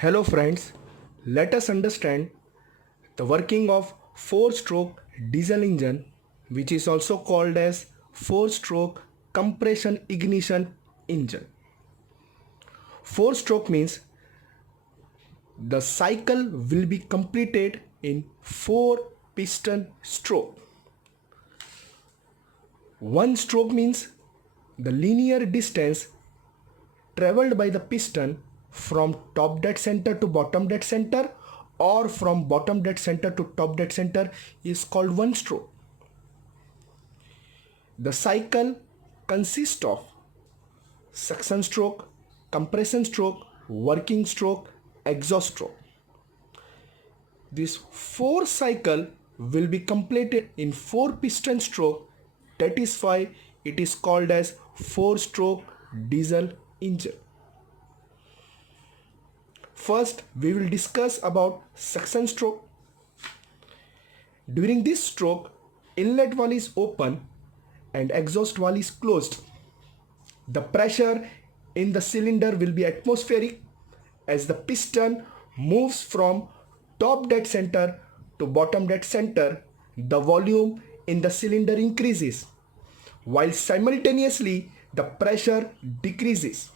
Hello friends, let us understand the working of 4-stroke diesel engine, which is also called as 4-stroke compression ignition engine. 4-stroke means the cycle will be completed in 4 piston stroke. 1 stroke means the linear distance traveled by the piston from top dead center to bottom dead center or from bottom dead center to top dead center is called 1 stroke. The cycle consists of suction stroke, compression stroke, working stroke, exhaust stroke. This 4 cycle will be completed in 4 piston stroke, that is why it is called as 4-stroke diesel engine. First, we will discuss about suction stroke. During this stroke, inlet valve is open and exhaust valve is closed. The pressure in the cylinder will be atmospheric as the piston moves from top dead center to bottom dead center. The volume in the cylinder increases while simultaneously the pressure decreases.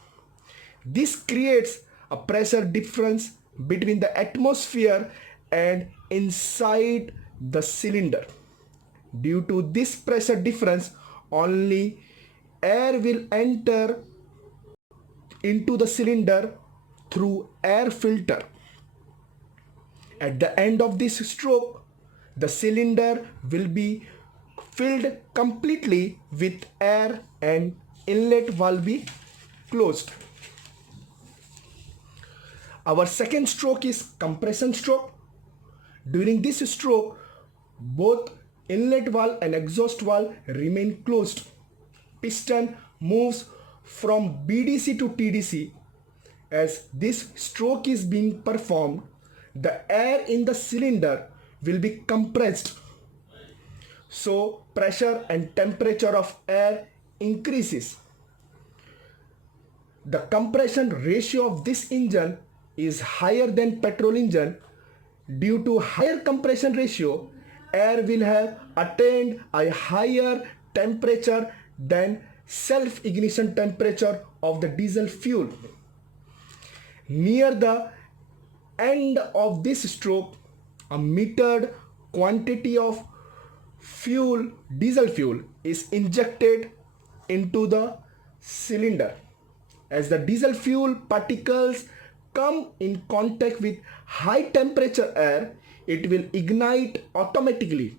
This creates a pressure difference between the atmosphere and inside the cylinder. Due to this pressure difference, only air will enter into the cylinder through air filter. At the end of this stroke, the cylinder will be filled completely with air and inlet valve be closed. Our second stroke is compression stroke. During this stroke, both inlet valve and exhaust valve remain closed. Piston moves from BDC to TDC. As this stroke is being performed, the air in the cylinder will be compressed. So pressure and temperature of air increases. The compression ratio of this engine is higher than petrol engine. Due to higher compression ratio, air will have attained a higher temperature than self-ignition temperature of the diesel fuel. Near the end of this stroke, a metered quantity of fuel, diesel fuel, is injected into the cylinder. As the diesel fuel particles come in contact with high temperature air, it will ignite automatically.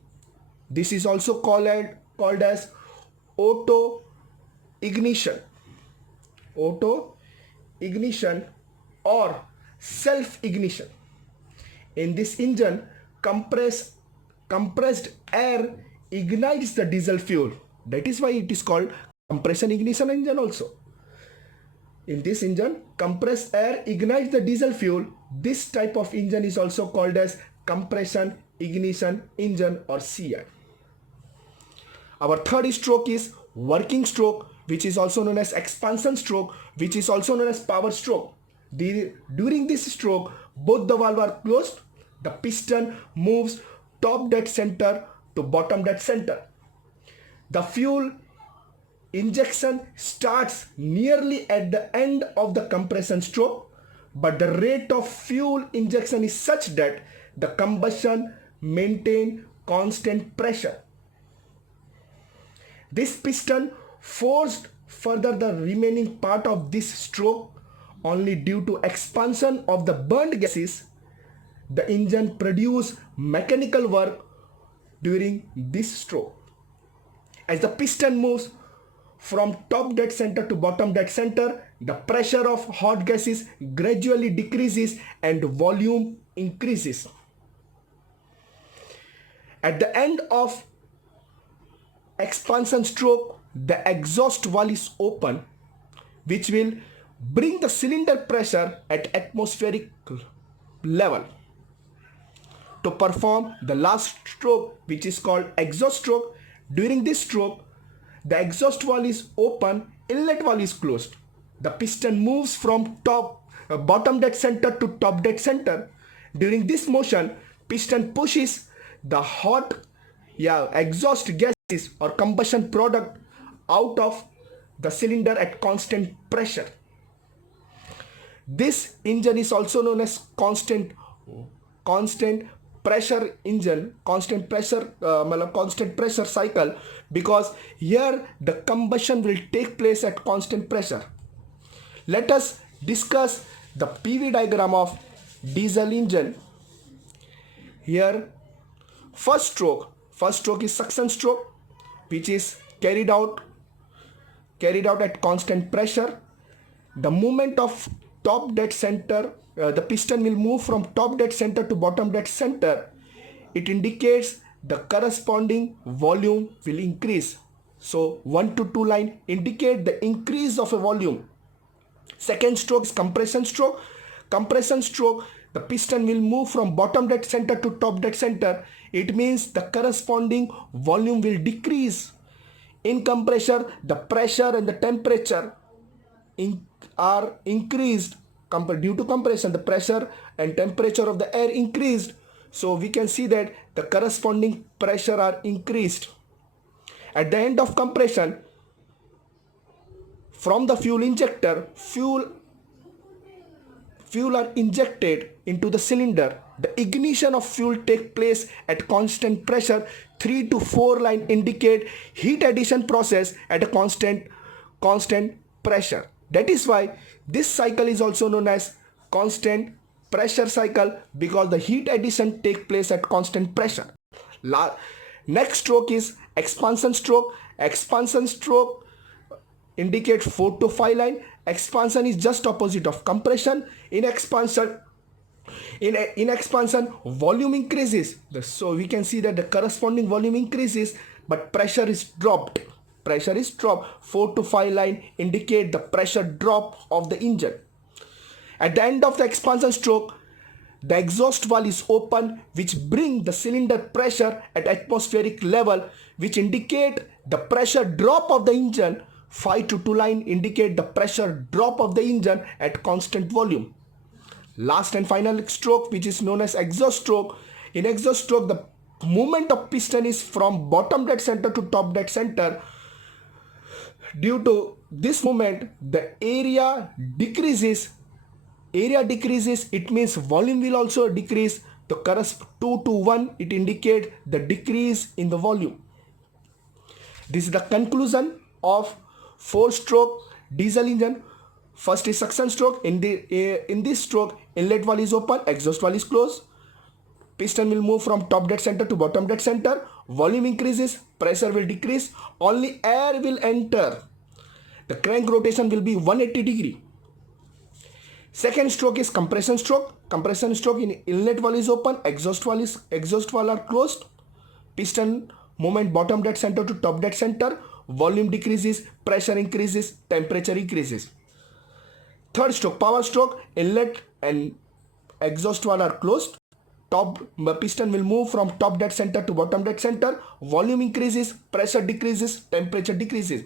This is also called as auto ignition. Auto ignition or self ignition. In this engine, compressed air ignites the diesel fuel. That is why it is called compression ignition engine also. In this engine, compressed air ignites the diesel fuel. This type of engine is also called as compression ignition engine or CI. Our third stroke is working stroke, which is also known as expansion stroke, which is also known as power stroke. During this stroke, both the valves are closed. The piston moves top dead center to bottom dead center. The fuel injection starts nearly at the end of the compression stroke, but the rate of fuel injection is such that the combustion maintains constant pressure. This piston forced further the remaining part of this stroke. Only due to expansion of the burned gases, the engine produces mechanical work during this stroke. As the piston moves from top dead center to bottom dead center, the pressure of hot gases gradually decreases and volume increases. At the end of expansion stroke, the exhaust valve is open, which will bring the cylinder pressure at atmospheric level. To perform the last stroke, which is called exhaust stroke, during this stroke, the exhaust valve is open, inlet valve is closed. The piston moves from top bottom dead center to top dead center. During this motion, piston pushes the hot exhaust gases or combustion product out of the cylinder at constant pressure. This engine is also known as constant pressure engine, constant pressure cycle, because here the combustion will take place at constant pressure. Let us discuss the PV diagram of diesel engine. Here first stroke is suction stroke, which is carried out at constant pressure. The movement of top dead center, the piston will move from top dead center to bottom dead center. It indicates the corresponding volume will increase. So 1 to 2 line indicate the increase of a volume. Second stroke is compression stroke. Compression stroke, the piston will move from bottom dead center to top dead center. It means the corresponding volume will decrease. In compression, the pressure and the temperature are increased. Due to compression, the pressure and temperature of the air increased. So we can see that the corresponding pressure are increased. At the end of compression, from the fuel injector, fuel are injected into the cylinder. The ignition of fuel takes place at constant pressure. 3 to 4 line indicate heat addition process at a constant pressure. That is why this cycle is also known as constant pressure cycle, because the heat addition takes place at constant pressure. Next stroke is expansion stroke. Expansion stroke indicate 4 to 5 line. Expansion is just opposite of compression. In expansion, volume increases. So we can see that the corresponding volume increases, but pressure is dropped. 4 to 5 line indicate the pressure drop of the engine. At the end of the expansion stroke, the exhaust valve is open, which bring the cylinder pressure at atmospheric level, which indicate the pressure drop of the engine. 5 to 2 line indicate the pressure drop of the engine at constant volume. Last and final stroke, which is known as exhaust stroke. In exhaust stroke, the movement of piston is from bottom dead center to top dead center. Due to this movement, the area decreases. It means volume will also decrease. The 2 to 1, it indicates the decrease in the volume. This is the conclusion of 4-stroke diesel engine. First is suction stroke. In this stroke, inlet valve is open, exhaust valve is closed. Piston will move from top dead center to bottom dead center. Volume increases, pressure will decrease, only air will enter. The crank rotation will be 180 degree. Second stroke is compression stroke. Compression stroke, in inlet valve is open, exhaust valve are closed. Piston movement bottom dead center to top dead center. Volume decreases, pressure increases, temperature increases. Third stroke, power stroke, inlet and exhaust valve are closed. Piston will move from top dead center to bottom dead center. Volume increases, pressure decreases, temperature decreases.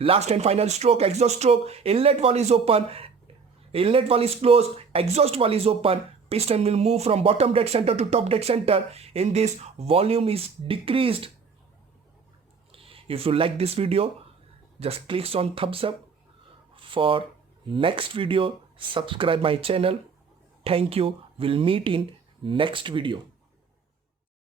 Last and final stroke, exhaust stroke, inlet valve is open, inlet valve is closed, exhaust valve is open. Piston will move from bottom dead center to top dead center. In this, volume is decreased. If you like this video, just click on thumbs up. For next video, subscribe my channel. Thank you. We'll meet in next video.